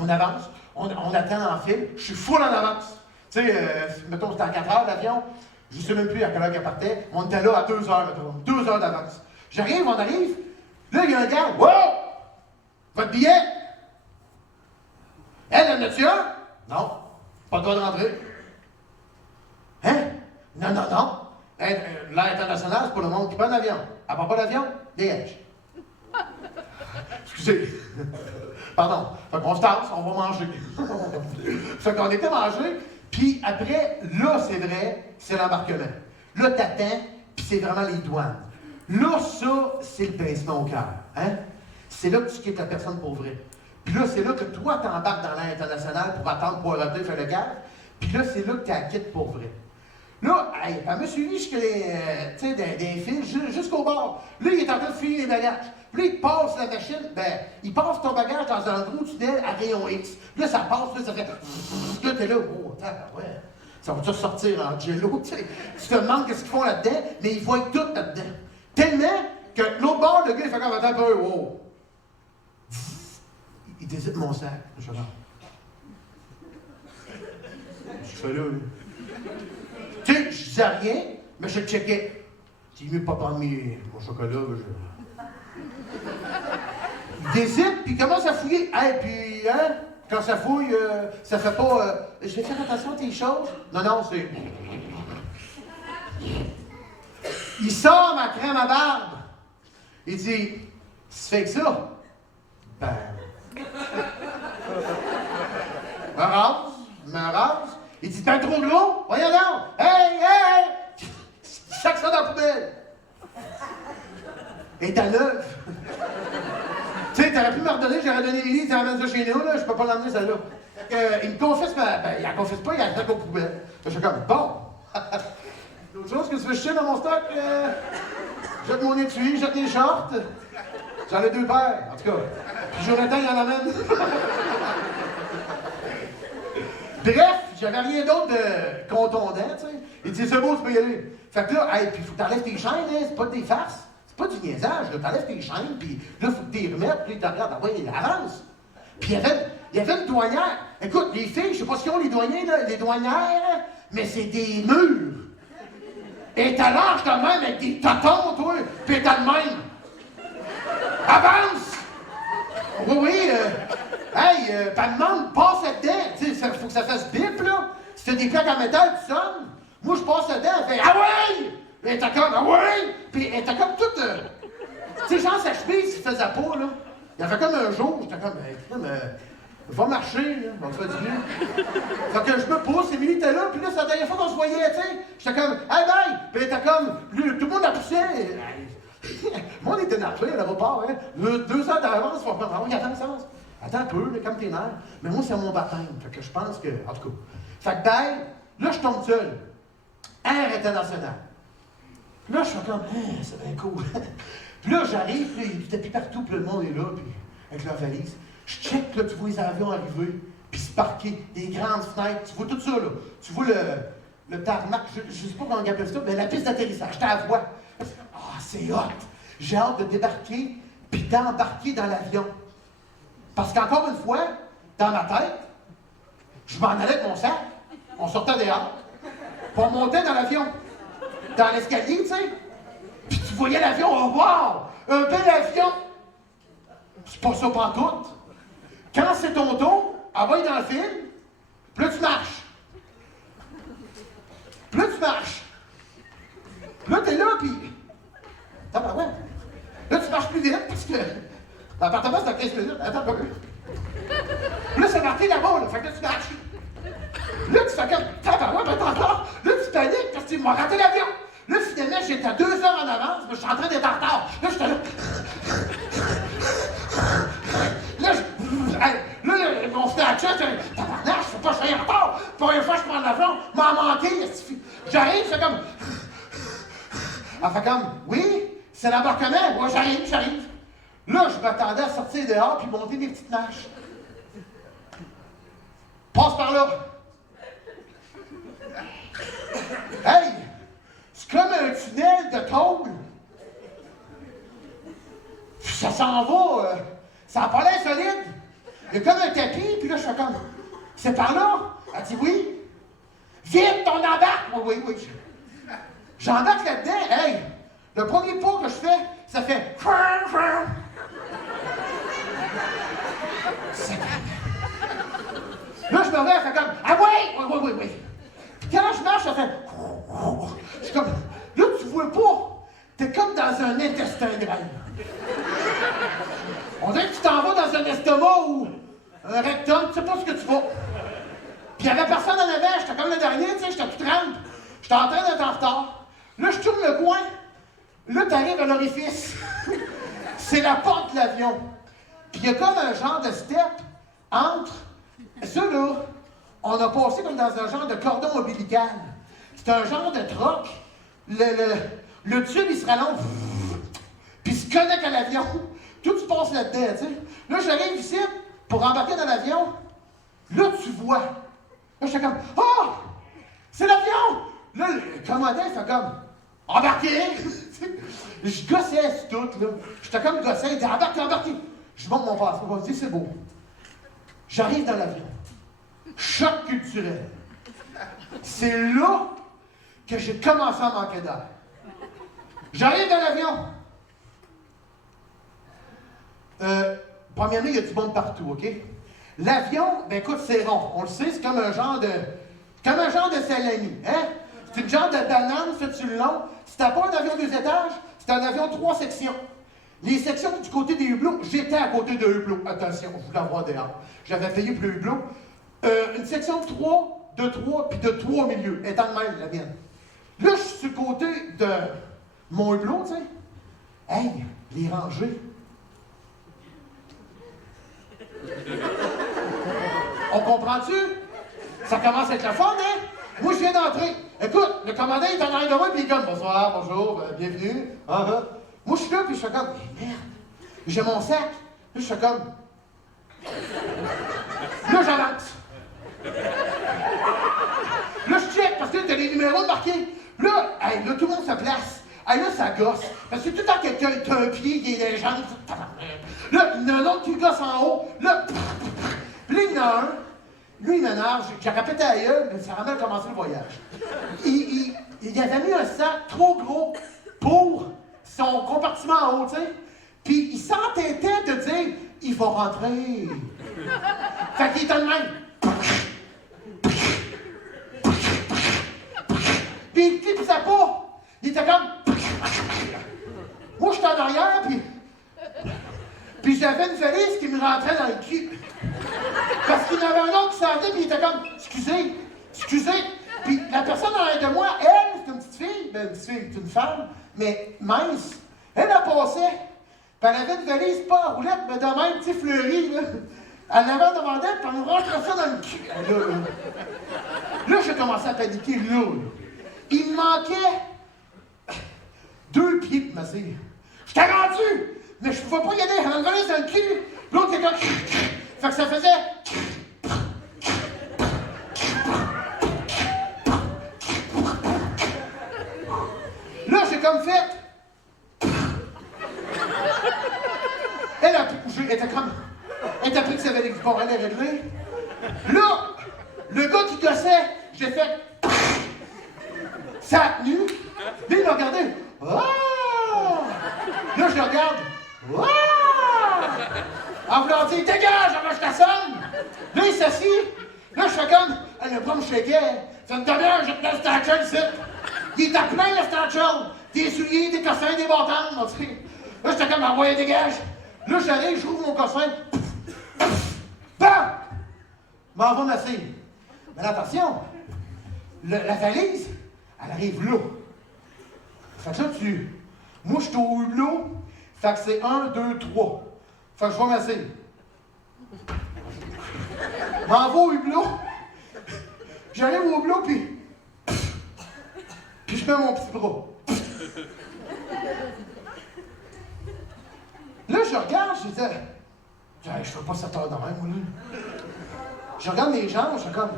On avance, on attend en file, je suis full en avance. Tu sais, mettons, c'était à 4 heures l'avion, je ne sais même plus à quelle heure qu'elle partait, on était là à 2 heures, mettons, 2 heures d'avance. J'arrive, on arrive, là, il y a un gars, wow! Votre billet? Elle en a-tu un? Non, pas le droit de rentrer. Hein? Non, non, non. L'air international, c'est pour le monde qui prend l'avion. Elle prend pas l'avion? Dégage. Excusez. Pardon. Fait qu'on se tasse, on va manger. Fait qu'on était mangé, puis après, là, c'est vrai, c'est l'embarquement. Là, t'attends, puis c'est vraiment les douanes. Là, ça, c'est le pincement au cœur. Hein? C'est là que tu quittes la personne pour vrai. Puis là, c'est là que toi, t'embarques dans l'air international pour attendre pour arrêter faire le gaz. Puis là, c'est là que tu la quittes pour vrai. Là, elle m'a suivi jusqu'à des fils, jusqu'au bord. Là, il est en train de filer les bagages. Puis là, il passe la machine, il passe ton bagage dans un gros tunnel à rayon X. Là, ça passe, là, ça fait... Là, t'es là, oh, attends, ouais. Ça va-tu ressortir en jello, tu sais? Tu te demandes qu'est-ce qu'ils font là-dedans, mais ils voient tout là-dedans. Tellement que l'autre bord, le gars, il fait comme, attends un peu, wow. Il désite mon sac. Je fais là. Je fais là. Tu sais, je disais rien, mais je checkais. Il mieux pas prendre mon chocolat. Il désite, puis il commence à fouiller. Hey, puis, hein, quand ça fouille, ça fait pas... je vais faire attention à tes choses. Non, non, c'est... Il sort ma crème à barbe. Il dit, si tu fais que ça, ben... me rase. Il dit, t'es trop gros? Voyons donc! Hey, hey! Sac ça dans la poubelle! Et t'as neuve! Tu sais, t'aurais pu me redonner, j'aurais donné Lily, tu ramènes ça chez nous, là, je peux pas l'emmener celle-là. Il me confesse, il la confesse pas, il la sac aux poubelles. Je suis comme, bon! D'autres choses que tu veux jeter dans mon stock? Jette mon étui, jette les shorts. J'en ai 2 paires, en tout cas. Puis Jonathan, il en amène. Bref, j'avais rien d'autre de contondant, tu sais. Il dit, c'est beau, tu peux y aller. Fait que là, hey, puis faut que t'enlèves tes chaînes, hein, c'est pas des farces. C'est pas du niaisage, là. T'enlèves tes chaînes, puis là, faut que t'y remettes, puis là, tu regardes, ah ouais, il avance. Puis il y avait une douanière. Écoute, les filles, je sais pas ce qu'ils ont, les douaniers, là, les douanières, mais c'est des murs. Et t'as l'âge quand même avec des totons, toi, puis t'as le même. Avance! Oui, oui, pas de demande, passe là-dedans. Tu sais, faut que ça fasse bip, là. Si t'as des plaques en métal, tu sonnes. Moi, je passe là-dedans, elle fait, ah ouais! Puis elle était comme, ah ouais! Puis elle était comme toute. Tu sais, genre, sa chemise, il faisait pas, là. Il y avait comme un jour, j'étais comme, va marcher, là, on se fait du bien. Fait que je me pousse, Émilie était là, puis là, c'est la dernière fois qu'on se voyait, tu sais. J'étais comme, hey, bye! Puis elle était comme, tout le monde la poussait. Moi, on était énervé à l'aéroport, hein. 2 heures d'avance, il faut faire, ah oui, attends un peu, là, comme tes nerfs. Mais moi, c'est mon baptême, fait que je pense que, en tout cas. Fait que bye, là, je tombe seul. Air international. Puis là, je fais comme, c'est bien cool. Puis là, j'arrive, puis il y a des tapis partout, puis le monde est là, puis avec leur valise. Je check, là, tu vois les avions arriver, puis se parquer, des grandes fenêtres, tu vois tout ça, là. Tu vois le tarmac, je ne sais pas comment on appelle ça, mais la piste d'atterrissage, je t'en vois. Ah, c'est hot! J'ai hâte de débarquer, puis d'embarquer dans l'avion. Parce qu'encore une fois, dans ma tête, je m'en allais avec mon sac, on sortait dehors, puis on montait dans l'avion. Dans l'escalier, tu sais. Puis tu voyais l'avion, oh wow! Un bel avion! C'est pas ça pantoute. Quand c'est ton tour, envoie dans le film, puis là tu marches. Puis là tu marches. Puis là t'es là, puis... Attends, ben ouais. Là tu marches plus vite, parce que... L'appartement c'est dans 15 minutes. Attends, ben puis là c'est marqué là-bas, là. Fait que là tu marches. Là tu fais comme... Attends, ben ouais, ben encore. Là tu paniques, parce qu'ils m'ont raté l'avion. Là, finalement, j'étais à 2 heures en avance, mais je suis en train d'être en retard. Là, j'étais là. Là, mon Snapchat, tabarnak, je fais pas, je suis en retard. Pour une fois, je prends l'avion, m'en manquer. J'arrive, c'est comme. Elle fait comme, oui, c'est l'embarquement. Moi, j'arrive. Là, je m'attendais à sortir dehors puis monter des petites marches. Passe par là. Hey! C'est comme un tunnel de tôle. Ça s'en va. Ça n'a pas l'air solide. Il y a comme un tapis, puis là, je fais comme, c'est par là? Elle dit oui. Vite, ton embarque! Oui, oui, oui. J'embarque là-dedans, hey! Le premier pas que je fais, ça fait. Là, je me réveille, elle fait comme, ah oui, oui, oui, oui, oui. Puis quand je marche, ça fait. Je suis comme, là, tu vois pas. T'es comme dans un intestin grêle. On dirait que tu t'en vas dans un estomac ou un rectum, tu sais pas ce que tu vas. Puis il y avait personne en avant, j'étais comme le dernier, tu sais, j'étais tout trempe. J'étais en train d'être en retard. Là, je tourne le coin. Là, t'arrives à l'orifice. C'est la porte de l'avion. Puis il y a comme un genre de step entre. Ça, là, on a passé comme dans un genre de cordon ombilical. C'est un genre de troc. Le tube, il se rallonge. Puis il se connecte à l'avion. Tout se passe là-dedans, tu sais. Là, j'arrive ici pour embarquer dans l'avion. Là, tu vois. Là, je fais comme, oh! C'est l'avion! Là, le commandant, il fait comme, embarquez! Je gossais sur tout, là. J'étais comme gossé, il dit, embarquez, embarquez! Je monte mon passeport, je dis, c'est beau. J'arrive dans l'avion. Choc culturel. C'est là que j'ai commencé à manquer d'air. J'arrive dans l'avion. Premièrement, il y a du monde partout, OK? L'avion, ben écoute, c'est rond. On le sait, c'est comme un genre de salami, hein? C'est une genre de banane, fait sur le long. C'était pas un avion 2 étages, c'était un avion 3 sections. Les sections du côté des hublots, j'étais à côté de hublot. Attention, je voulais avoir dehors. J'avais payé pour le hublot. Une section de 3, puis de 3 au milieu, étant de même, la mienne. Là, je suis sur le côté de mon hublot, tu sais. Hey, les rangées. On comprend-tu? Ça commence à être le fun, hein? Moi, je viens d'entrer. Écoute, le commandant, il est en arrière de moi, puis il est comme, bonsoir, bonjour, bienvenue. Moi, je suis là, puis je fais comme, merde, j'ai mon sac. Là, je fais comme. Là, j'avance. Là, je check, parce que t'as les numéros marqués. Là, hey, là, tout le monde se place. Hey, là, ça gosse. Parce que tout le temps, quelqu'un, t'as un pied, il est des jambes. Là, il y en a un autre qui gosse en haut. Là, puis là, il y en a un. Lui, il m'énerve. J'ai répété à eux, mais ça a mal commencé le voyage. Il avait mis un sac trop gros pour son compartiment en haut, tu sais. Puis il s'entêtait de dire, il va rentrer. Fait qu'il était de même. Puis il clipsait pas. Il était comme. Moi, j'étais en arrière, puis j'avais une valise qui me rentrait dans le cul. Parce qu'il y en avait un autre qui s'en venait, puis il était comme, excusez, excusez. Puis la personne en arrière de moi, elle, c'est une petite fille, ben une petite fille, c'est une femme, mais mince. Elle a passé, puis elle avait une valise pas en roulette, mais de même, tu sais, fleurie, là. Elle l'avait demandé, puis elle me rentrait ça dans le cul. Là, j'ai commencé à paniquer, là. Il me manquait 2 pieds pour m'asseoir. J'étais rendu, mais je pouvais pas y aller, elle me valise dans le cul. L'autre était comme. Fait que ça faisait. Là, j'ai comme fait. Elle a pu coucher, elle était comme. Elle t'a pris que ça avait bon, elle est réglée. Là, le gars qui gossait, j'ai fait. Ça a tenu. Là, il m'a regardé. Oh! Là, je le regarde. Oh! En voulant dire, dégage avant que je t'assomme! Là, il s'assit. Là, je fais comme, elle le bras me shakeait. Ça me demi-heure, j'ai plein de statchel ici. Il était plein, le statchel. Des souliers, des cossins, des bâtons, tu sais. Là, j'étais comme, envoyé, dégage. Là, j'arrive, j'ouvre mon cossin. Bam! M'en va m'asseoir. Mais attention, la valise, elle arrive là. Fait que là, moi, je suis au hublot. Fait que c'est 1, 2, 3. Fait que je vais m'asseoir. M'en vais au hublot. J'arrive au hublot, puis je mets mon petit bras. Là, je regarde, je disais, je fais pas 7 heures de même, moi, là. Je regarde mes jambes, je fais comme,